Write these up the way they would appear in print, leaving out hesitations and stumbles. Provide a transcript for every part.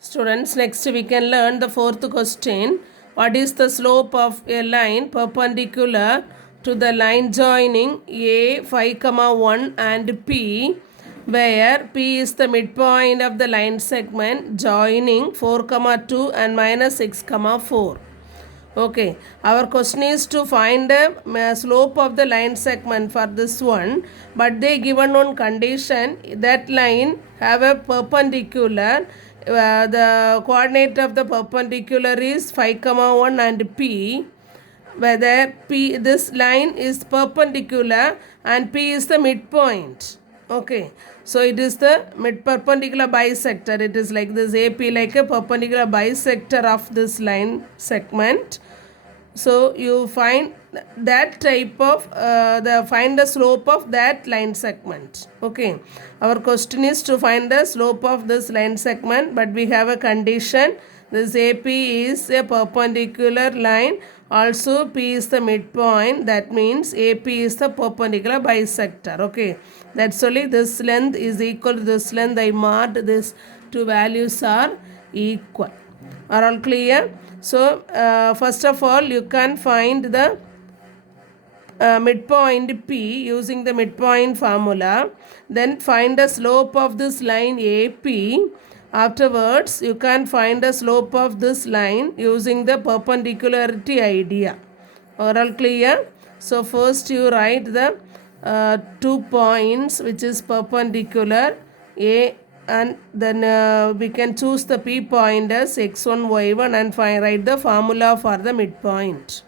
Students, next we can learn the fourth question. What is the slope of a line perpendicular to the line joining A 5, 1 and P, where P is the midpoint of the line segment joining 4, 2 and minus 6, 4. Okay, our question is to find the slope of the line segment for this one, but they given on condition that line have a perpendicular. The coordinate of the perpendicular is 5, 1 and P, whether P this line is perpendicular and P is the midpoint. Okay, so it is the mid perpendicular bisector. It is like this AP, like a perpendicular bisector of this line segment. So you find that type of find the slope of that line segment. Okay, our question is to find the slope of this line segment, but we have a condition. This AP is a perpendicular line, also P is the midpoint. That means AP is the perpendicular bisector. Okay, that's only this length is equal to this length. I marked this two values are equal. Are all clear? So first of all, you can find the midpoint P using the midpoint formula. Then find the slope of this line AP. Afterwards, you can find the slope of this line using the perpendicularity idea. Are all clear? So first you write the 2 points which is perpendicular A, and then we can choose the P point as x1, y1 and write the formula for the midpoint.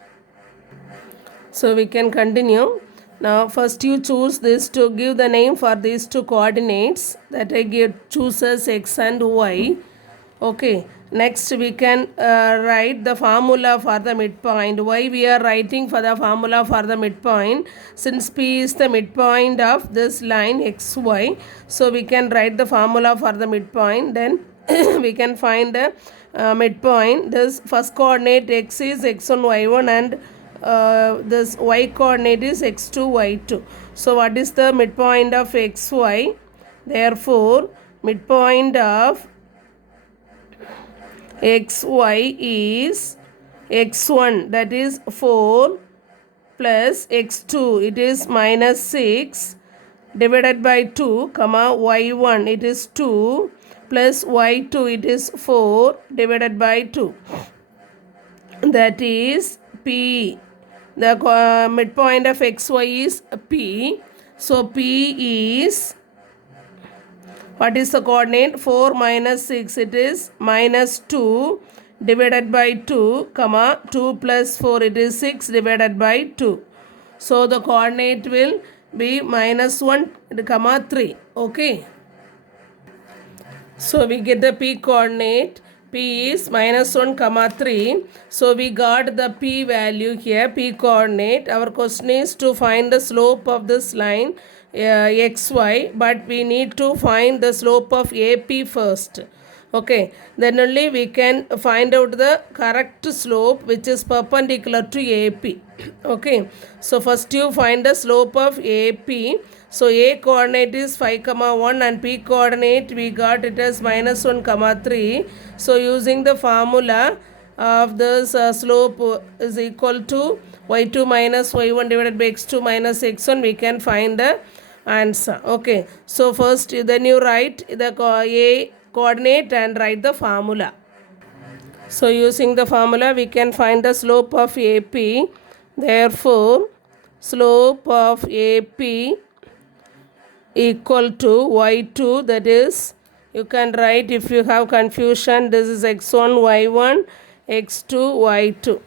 So we can continue. Now first you choose this to give the name for these two coordinates that I choose as x and y. Okay, next we can write the formula for the midpoint. Why we are writing for the formula for the midpoint? Since P is the midpoint of this line xy, so we can write the formula for the midpoint. Then we can find the midpoint. This first coordinate x is x1, y1 and this y coordinate is x2, y2. So what is the midpoint of xy? Therefore, midpoint of xy is x1, that is 4, plus x2, it is minus 6, divided by 2, y1, it is 2, plus y2, it is 4, divided by 2. That is P. The midpoint of xy is P. So P is, what is the coordinate? 4 minus 6, it is minus 2 divided by 2, 2 plus 4, it is 6 divided by 2. So the coordinate will be minus 1, 3. Okay. So we get the P coordinate. P is minus 1, 3. So we got the P value here, P coordinate. Our question is to find the slope of this line xy, but we need to find the slope of AP first. Okay, then only we can find out the correct slope which is perpendicular to AP. Okay, so first you find the slope of AP. So A coordinate is 5, 1 and P coordinate we got it as minus 1, 3. So using the formula of this slope is equal to y2 minus y1 divided by x2 minus x1, we can find the answer. Okay, so first then you write the A coordinate and write the formula. So using the formula we can find the slope of AP. Therefore slope of AP equal to y2, that is, you can write, if you have confusion, this is x1, y1, x2, y2.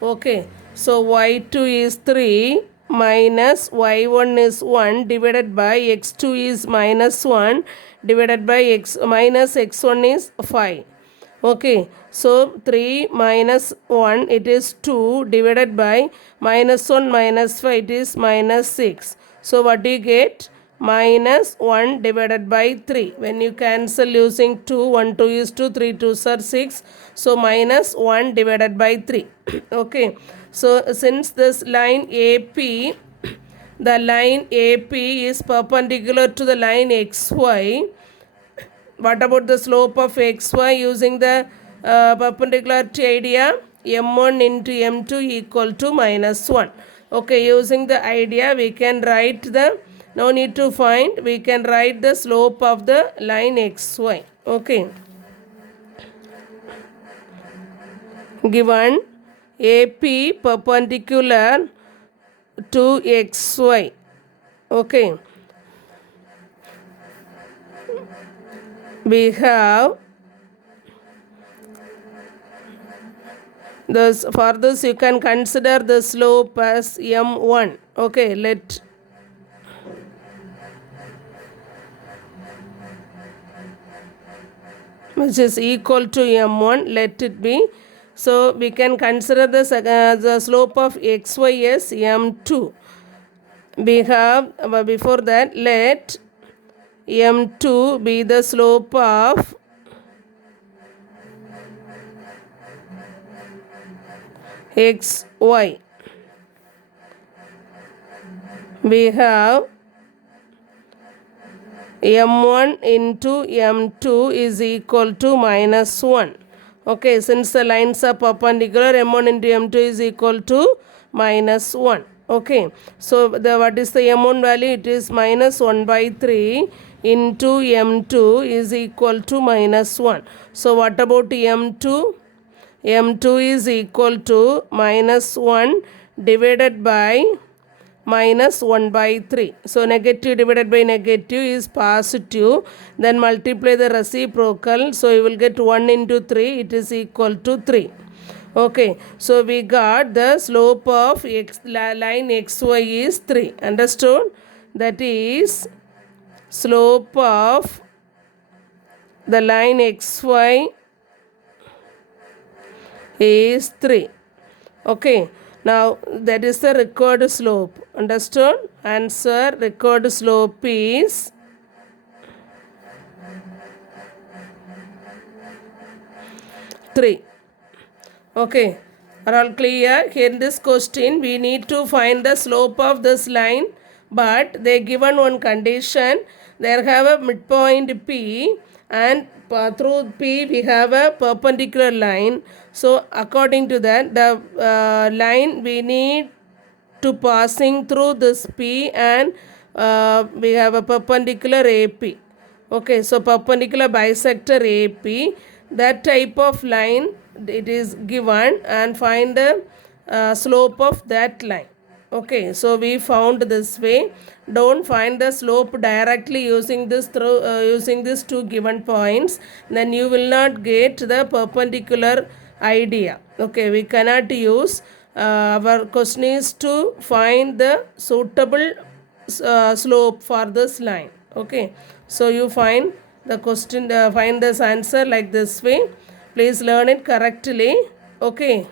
Okay, so y2 is 3 minus y1 is 1 divided by x2 is minus 1 divided by minus x1 is 5. Okay, so 3 minus 1, it is 2 divided by minus 1 minus 5, it is minus 6. So what do you get? Minus 1 divided by 3. When you cancel using 2, 1 2 is 2, 3 2s are 6. So minus 1 divided by 3. Okay, so since this line AP, the line AP is perpendicular to the line XY, what about the slope of xy using the perpendicularity idea? M1 into M2 equal to minus 1. Okay, using the idea we can write the, no need to find, we can write the slope of the line xy. Okay, given AP perpendicular to xy. Okay, we have this. For this you can consider the slope as m1. Okay, let which is equal to m1, let it be. So we can consider the slope of xy as m2. We have before that, let m2 be the slope of xy. We have m1 into m2 is equal to minus 1. Okay, since the lines are perpendicular, m1 into m2 is equal to minus 1. Okay, so what is the m1 value? It is minus 1 by 3 into m2 is equal to minus 1. So what about m2? m2 is equal to minus 1 divided by minus 1 by 3. So negative divided by negative is positive. Then multiply the reciprocal. So you will get 1 into 3. It is equal to 3. Okay. So we got the slope of line xy is 3. Understood? That is slope of the line xy is 3. Okay. Now that is the required slope. Understood? Answer, required slope is 3. Okay. Are all clear? Here in this question we need to find the slope of this line, but they given one condition. There have a midpoint P, and through P we have a perpendicular line. So according to that, the line we need to passing through this P, and we have a perpendicular AP. Okay, so perpendicular bisector AP, that type of line it is given, and find the slope of that line. Okay, so we found this way. Don't find the slope directly using this through using these two given points, then you will not get the perpendicular idea. Okay, we cannot use. Our question is to find the suitable slope for this line. Okay, so you find the question, find this answer like this way. Please learn it correctly. Okay.